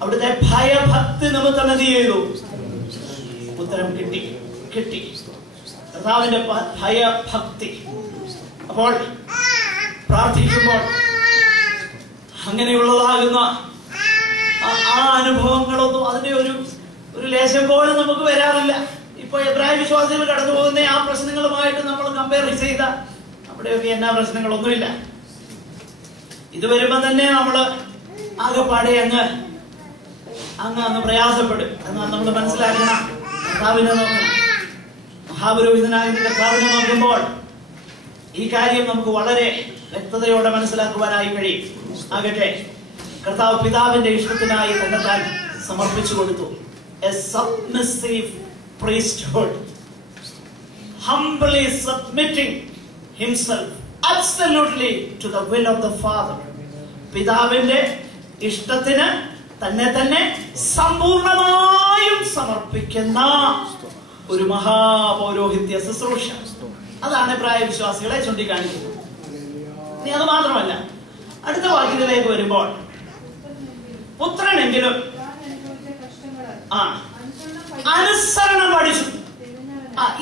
അവിടുത്തെ ഭയഭക്തി നിമിത്തം എന്ത് ചെയ്തു? ഉത്തരം കിട്ടി. കർത്താവിന്റെ ഭയഭക്തി. അപ്പോൾ പ്രാർത്ഥിക്കുമ്പോൾ അങ്ങനെയുള്ളതാകുന്ന ആ അനുഭവങ്ങളൊന്നും അതിന്റെ ഒരു ലേശം പോലും നമുക്ക് വരാറില്ല. ഇപ്പൊ എബ്രായ വിശ്വാസികൾ കടന്നു പോകുന്ന ആ പ്രശ്നങ്ങളുമായിട്ട് നമ്മൾ കമ്പയർ ചെയ്ത അവിടെയൊക്കെ എന്നാ പ്രശ്നങ്ങളൊന്നുമില്ല. ഇത് വരുമ്പോ തന്നെ നമ്മള് ആകെപ്പാടെ അങ്ങ് പ്രയാസപ്പെടും. എന്നാൽ നമ്മൾ മനസ്സിലാക്കണം, കർത്താവിനെ നോക്കണം. മഹാപുരോഹിതനായ കർത്താവിനെ നോക്കുമ്പോൾ ഈ കാര്യം നമുക്ക് വളരെ വ്യക്തതയോടെ മനസ്സിലാക്കുവാനായി കഴിയും. ആകട്ടെ, കർത്താവ് പിതാവിന്റെ ഇഷ്ടത്തിനായി തന്നെത്താൻ സമർപ്പിച്ചു കൊടുത്തു. A submissive priesthood, humbly submitting himself absolutely to the will of the Father. പിതാവിന്റെ ഇഷ്ടത്തിന് തന്നെ സമ്പൂർണമായും സമർപ്പിക്കുന്ന ഒരു മഹാപൗരോഹിത്യ ശുശ്രൂഷ. അതാണ് എബ്രായ വിശ്വാസികളെ ചൂണ്ടിക്കാണിക്കുന്നത്. ഇനി അത് മാത്രമല്ല, അടുത്ത വാക്യത്തിലേക്ക് വരുമ്പോൾ പുത്രനെങ്കിലും അനുസരണം പഠിച്ചു.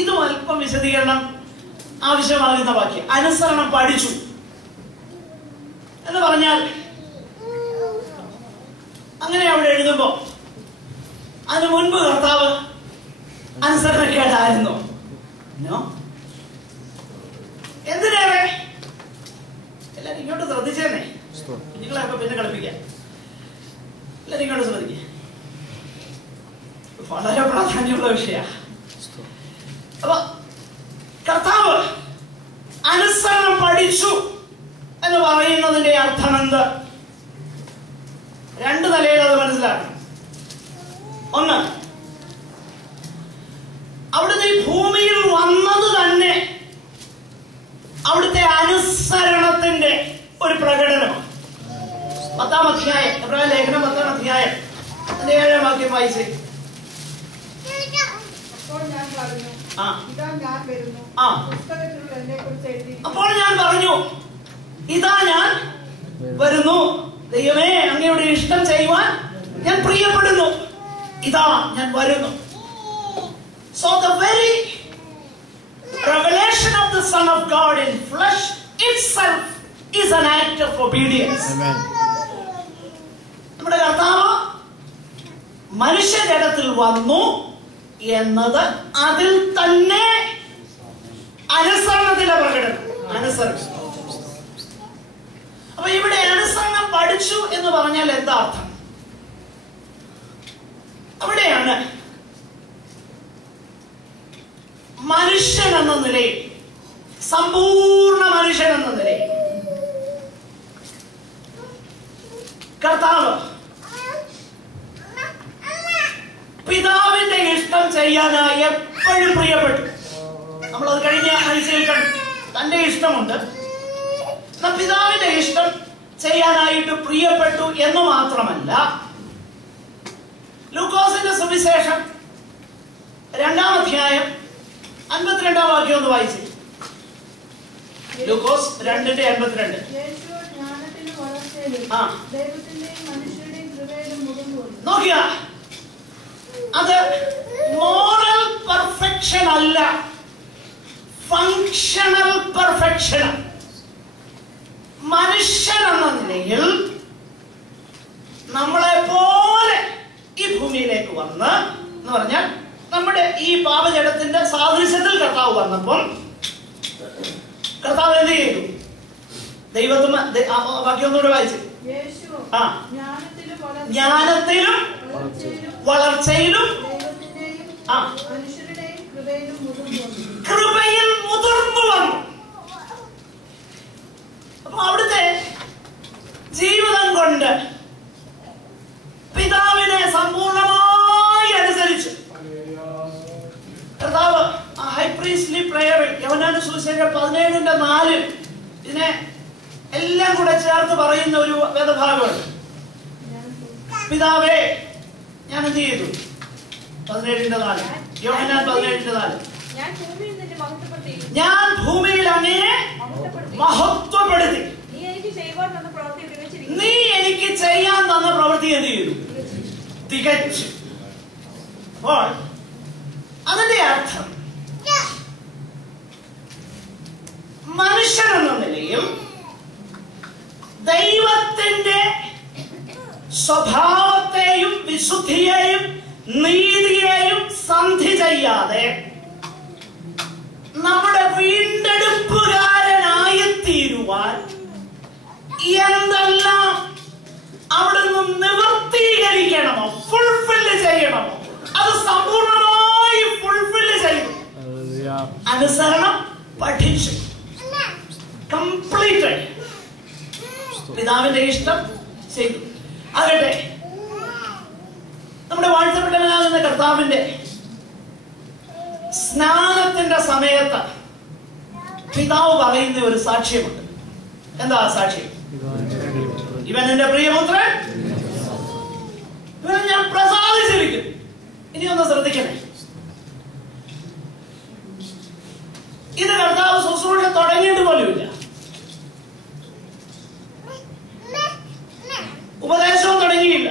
ഇതും അല്പം വിശദീകരണം ആവശ്യമാകുന്ന വാക്യം. അനുസരണം പഠിച്ചു എന്ന് പറഞ്ഞാൽ അങ്ങനെ അവിടെ എഴുതുമ്പോ അതിനു മുൻപ് കർത്താവ് അനുസരണക്കേടായിരുന്നു. എന്തിനേറെ എല്ലാരും ഇങ്ങോട്ട് ശ്രദ്ധിച്ചേനെ. നിങ്ങളെയൊക്കെ പിന്നെ കളിപ്പിക്കാം. എല്ലാരും ഇങ്ങോട്ട് ശ്രദ്ധിക്കുക. വളരെ പ്രാധാന്യമുള്ള വിഷയമാണ്. അപ്പൊ കർത്താവ് അനുസരണം പഠിച്ചു എന്ന് പറയുന്നതിന്റെ അർത്ഥം എന്ത്? രണ്ട് നിലയിൽ അത് മനസ്സിലാക്കണം. ഒന്ന്, അവിടുത്തെ ഈ ഭൂമിയിൽ വന്നത് തന്നെ അവിടുത്തെ അനുസരണത്തിന്റെ ഒരു പ്രകടനമാണ്. 10-ാം അധ്യായം, എബ്രായ ലേഖനം 10-ാം അധ്യായം 7-ാം വാക്യം വായിച്ചേ. അപ്പോൾ ഞാൻ പറഞ്ഞു, ഇതാ ഞാൻ വരുന്നു, ദൈവമേ അങ്ങയുടെ ഇഷ്ടം ചെയ്യുവാൻ ഞാൻ പ്രിയപ്പെടുന്നു, ഇതാ ഞാൻ വരുന്നു. So the very revelation of the Son of God in flesh itself is an act of obedience. നമ്മുടെ കർത്താവ് മനുഷ്യജടത്തിൽ വന്നു എന്നത് അതിൽ തന്നെ അനുസരണത്തിലെ പ്രകടനം. അനുസരണം. അപ്പൊ ഇവിടെ അനുസരണം പഠിച്ചു എന്ന് പറഞ്ഞാൽ എന്താ അർത്ഥം? അവിടെയാണ് മനുഷ്യൻ എന്ന നിലയിൽ, സമ്പൂർണ്ണ മനുഷ്യൻ എന്ന നിലയിൽ കർത്താവ് പിതാവിന്റെ ഇഷ്ടം ചെയ്യാനായി എപ്പോഴും പ്രിയപ്പെട്ടു. നമ്മളത് കഴിഞ്ഞ ആഴ്ചയിൽ കണ്ടു. തന്റെ ഇഷ്ടമുണ്ട്, പിതാവിന്റെ ഇഷ്ടം ചെയ്യാനായിട്ട് പ്രിയപ്പെട്ടു എന്ന് മാത്രമല്ല, ലൂക്കോസിന്റെ സുവിശേഷം 2-ാം അധ്യായം 52-ാം വാക്യം ഒന്ന് വായിച്ചു. ലൂക്കോസ് 2:52. നോക്കിയ, അത് മോറൽ പെർഫെക്ഷൻ അല്ല, ഫങ്ഷണൽ പെർഫെക്ഷൻ. മനുഷ്യൻ എന്ന നിലയിൽ നമ്മളെ പോലെ ഈ ഭൂമിയിലേക്ക് വന്ന് എന്ന് പറഞ്ഞാൽ നമ്മുടെ ഈ പാപജടത്തിന്റെ സാദൃശ്യത്തിൽ കർത്താവ് വന്നപ്പോൾ കർത്താവ് എന്ത് ചെയ്തു? ദൈവത്തിന് ബാക്കി ഒന്നുകൂടെ വായിച്ചു. ജ്ഞാനത്തിലും വളർച്ചയിലും കൃപയിൽ മുതിർന്നു വന്നു. അപ്പൊ അവിടുത്തെ ജീവിതം കൊണ്ട് പിതാവിനെ സമ്പൂർണമായി അനുസരിച്ചു. കർത്താവ് ഹൈ പ്രീസ്റ്റ്ലി പ്രയറിൽ യോഹന്നാന്റെ സുവിശേഷം 17:4 ഇതിനെ എല്ലാം കൂടെ ചേർത്ത് പറയുന്ന ഒരു വേദഭാഗമുണ്ട്. പിതാവേ, ഞാൻ എന്ത് ചെയ്തു? 17:4 യോഹന്നാൻ 17:4 ഞാൻ ഭൂമിയിൽ അങ്ങയെ മഹത്വപ്പെടുത്തി, നീ എനിക്ക് ചെയ്യാൻ തന്ന പ്രവൃത്തി എന്ത് ചെയ്തു? തികച്ചു. അപ്പോൾ അതിന്റെ അർത്ഥം മനുഷ്യനെന്ന നിലയിൽ ദൈവത്തിന്റെ സ്വഭാവത്തെയും വിശുദ്ധിയെയും നീതിയെയും സന്ധി ചെയ്യാതെ നമ്മുടെ വീണ്ടെടുപ്പുകാരനായി തീരുവാൻ എന്തെല്ലാം അവിടുന്ന് നിവൃത്തീകരിക്കണമോ, ഫുൾഫില്ല് ചെയ്യണമോ, അത് സമ്പൂർണമായി ഫുൾഫില്ല് ചെയ്തു. അനുസരണം പഠിച്ചു, കംപ്ലീറ്റഡ് പിതാവിന്റെ ഇഷ്ടം ചെയ്തു. ആകട്ടെ, നമ്മുടെ വാഴ്ത്തപ്പെട്ടവനാകുന്ന കർത്താവിന്റെ സ്നാനത്തിന്റെ സമയത്ത് പിതാവ് പറയുന്ന ഒരു സാക്ഷ്യമുണ്ട്. എന്താ സാക്ഷ്യം? ഇവൻ എന്റെ പ്രിയപുത്രൻ, ഇവനെ ഞാൻ പ്രസാദിച്ചിരിക്കും. ഇനി ഒന്ന് ശ്രദ്ധിക്കണേ, ഇത് കർത്താവ് ശുശ്രൂഷ തുടങ്ങിയിട്ട് പോലുമില്ല, ഉപദേശവും തുടങ്ങിയില്ല,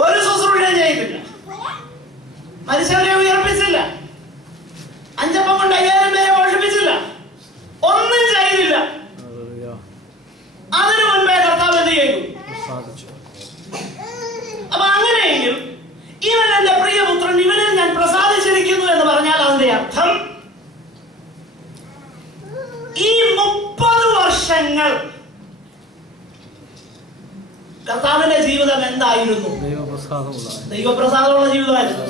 ഒരു ശുശ്രൂഷയും ചെയ്തില്ല, മനുഷ്യരെ ഉയർപ്പിച്ചില്ല, അഞ്ചപ്പം കൊണ്ട് 5000 പേരെ പോഷിപ്പിച്ചില്ല, ഒന്നും ചെയ്തില്ല. അതിനു മുൻപേ കർത്താവ് എന്ത് ചെയ്തു? അപ്പൊ അങ്ങനെയെങ്കിൽ ഇവൻ എന്റെ പ്രിയപുത്രൻ, ഇവനിൽ ഞാൻ പ്രസാദിച്ചിരിക്കുന്നു എന്ന് പറഞ്ഞാൽ അതിന്റെ അർത്ഥം ഈ 30 വർഷങ്ങൾ കർത്താവിന്റെ ജീവിതം എന്തായിരുന്നു? ദൈവപ്രസാദമുള്ള ജീവിതമായിരുന്നു.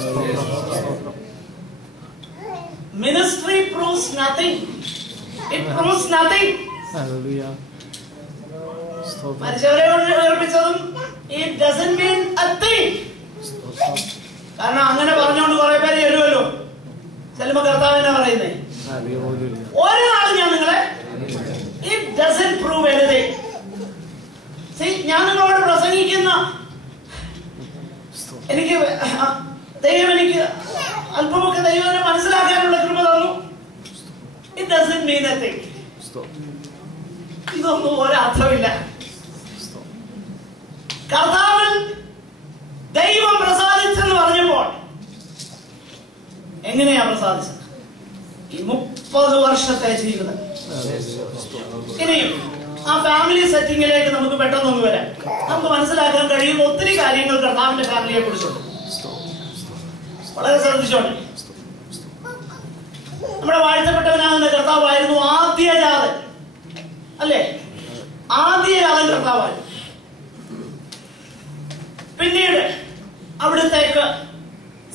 Ministry proves nothing, it proves nothing. മരിച്ചവരെ ഉയർപ്പിച്ചതും it doesn't mean a thing. കാരണം അങ്ങനെ പറഞ്ഞുകൊണ്ട് കുറെ പേര് എഴുതുമല്ലോ, ചെല്ലുമ്പോ കർത്താവിനെ പറയുന്നേ ഒരു നാൾ ഞാൻ നിങ്ങളെ it doesn't prove anything. ഞാൻ നിങ്ങളോട് പ്രസംഗിക്കുന്ന എനിക്ക് ദൈവം എനിക്ക് അല്പമൊക്കെ ദൈവത്തിനെ മനസ്സിലാക്കാനുള്ള കൃപ തന്നു. It doesn't mean a thing. ഇതൊന്നും ഒരർത്ഥമില്ല. കർത്താവിൽ ദൈവം പ്രസാദിച്ചെന്ന് പറഞ്ഞപ്പോൾ എങ്ങനെയാ പ്രസാദിച്ചത്? ഈ 30 വർഷത്തെ ജീവിതം. ഇനിയും ആ ഫാമിലി സെറ്റിംഗിലേക്ക് നമുക്ക് പെട്ടെന്നൊന്ന് വരാം. നമുക്ക് മനസ്സിലാക്കാൻ കഴിയുന്ന ഒത്തിരി കാര്യങ്ങൾ കർത്താവിന്റെ ഫാമിലിയെ കുറിച്ചുണ്ട്. വളരെ ശ്രദ്ധിച്ചോട്ടെ. നമ്മുടെ വാഴ്ത്തപ്പെട്ടവനാകുന്ന കർത്താവായിരുന്നു ആദ്യജാതൻ, അല്ലേ? ആദ്യജാതൻ കർത്താവായിരുന്നു. പിന്നീട് അവിടുത്തേക്ക്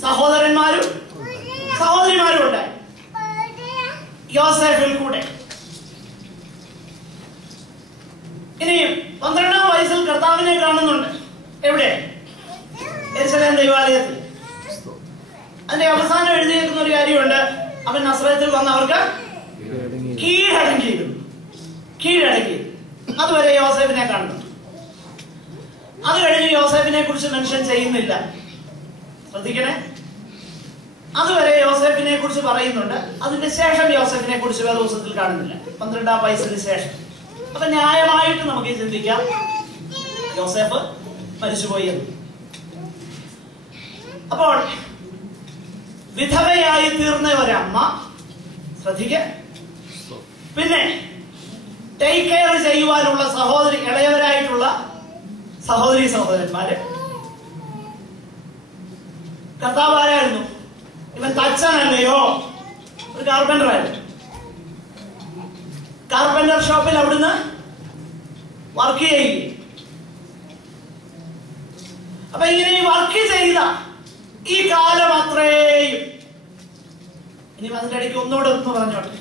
സഹോദരന്മാരും സഹോദരിമാരും ഉണ്ടായി, യോസേഫിൽ കൂടെ. ഇനിയും 12-ാം വയസ്സിൽ കർത്താവിനെ കാണുന്നുണ്ട്. എവിടെ? യെരുശലേം ദൈവാലയത്തിൽ. അതിന്റെ അവസാനം എഴുതിയിരിക്കുന്ന ഒരു കാര്യമുണ്ട്, അവൻ നസ്രത്തിൽ വന്നവർക്ക് കീഴടങ്ങിയിരുന്നു. അതുവരെ യോസേഫിനെ കാണുന്നു. അത് കഴിഞ്ഞ് യോസേഫിനെ കുറിച്ച് മെൻഷൻ ചെയ്യുന്നില്ല. ശ്രദ്ധിക്കണേ, അതുവരെ യോസേഫിനെ കുറിച്ച് പറയുന്നുണ്ട്. അതിന്റെ ശേഷം യോസേഫിനെ കുറിച്ച് വേദപുസ്തകത്തിൽ കാണുന്നില്ല, 12-ാം വയസ്സിന് ശേഷം. അപ്പൊ ന്യായമായിട്ട് നമുക്ക് ചിന്തിക്കാം, യോസേഫ് മരിച്ചുപോയി എന്ന്. അപ്പോൾ വിധവയായി തീർന്ന ഒരമ്മ, ശ്രദ്ധിക്ക, പിന്നെ ടേക്ക് കെയർ ചെയ്യുവാനുള്ള സഹോദരി, ഇളയവരായിട്ടുള്ള സഹോദരി സഹോദരന്മാര്. കർത്താവ് ആരായിരുന്നു? ഇവൻ തച്ചനല്ലയോ? ഒരു കാർപ്പന്റർ ആയിരുന്നു. കാർപ്പന്റർ ഷോപ്പിൽ അവിടുന്ന് വർക്ക് ചെയ്യും. അപ്പൊ ഇങ്ങനെ വർക്ക് ചെയ്ത ഈ കാലം അത്രയും, ഇനി അതിന്റെ ഇടയ്ക്ക് ഒന്നുകൂടെ ഒന്ന് പറഞ്ഞോട്ടെ,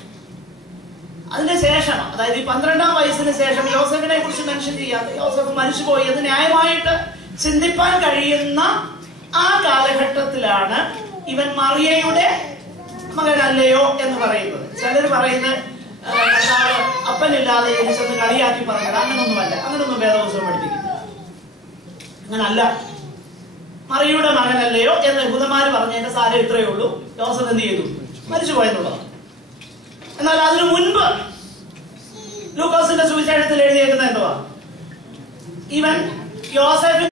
അതിന് ശേഷം, അതായത് ഈ 12-ാം വയസ്സിന് ശേഷം യോസേഫിനെ കുറിച്ച് മെൻഷൻ ചെയ്യാതെ യോസേഫ് മരിച്ചുപോയി എന്ന് ന്യായമായിട്ട് ചിന്തിപ്പാൻ കഴിയുന്ന ആ കാലഘട്ടത്തിലാണ് ഇവൻ മറിയയുടെ മകനല്ലയോ എന്ന് പറയുന്നത്. ചിലർ പറയുന്നത് അപ്പനില്ലാതെ ജനിച്ചെന്ന് കളിയാക്കി പറഞ്ഞത്. അങ്ങനൊന്നുമല്ല, അങ്ങനൊന്നും വേദപുസ്തകം പഠിപ്പിക്കില്ല. അങ്ങനല്ല. മറിയയുടെ മകനല്ലയോ എന്ന് യഹൂദന്മാര് പറഞ്ഞതിന്റെ സാരം ഇത്രയേ ഉള്ളൂ, യോസേഫ് എന്ത് ചെയ്തു? മരിച്ചുപോയെന്നുള്ളതാണ്. എന്നാൽ അതിനു മുൻപ് ലൂക്കോസിന്റെ സുവിശേഷത്തിൽ എഴുതിയേക്കുന്നത് എന്തുവാ? ഇവൻ യോസേഫ്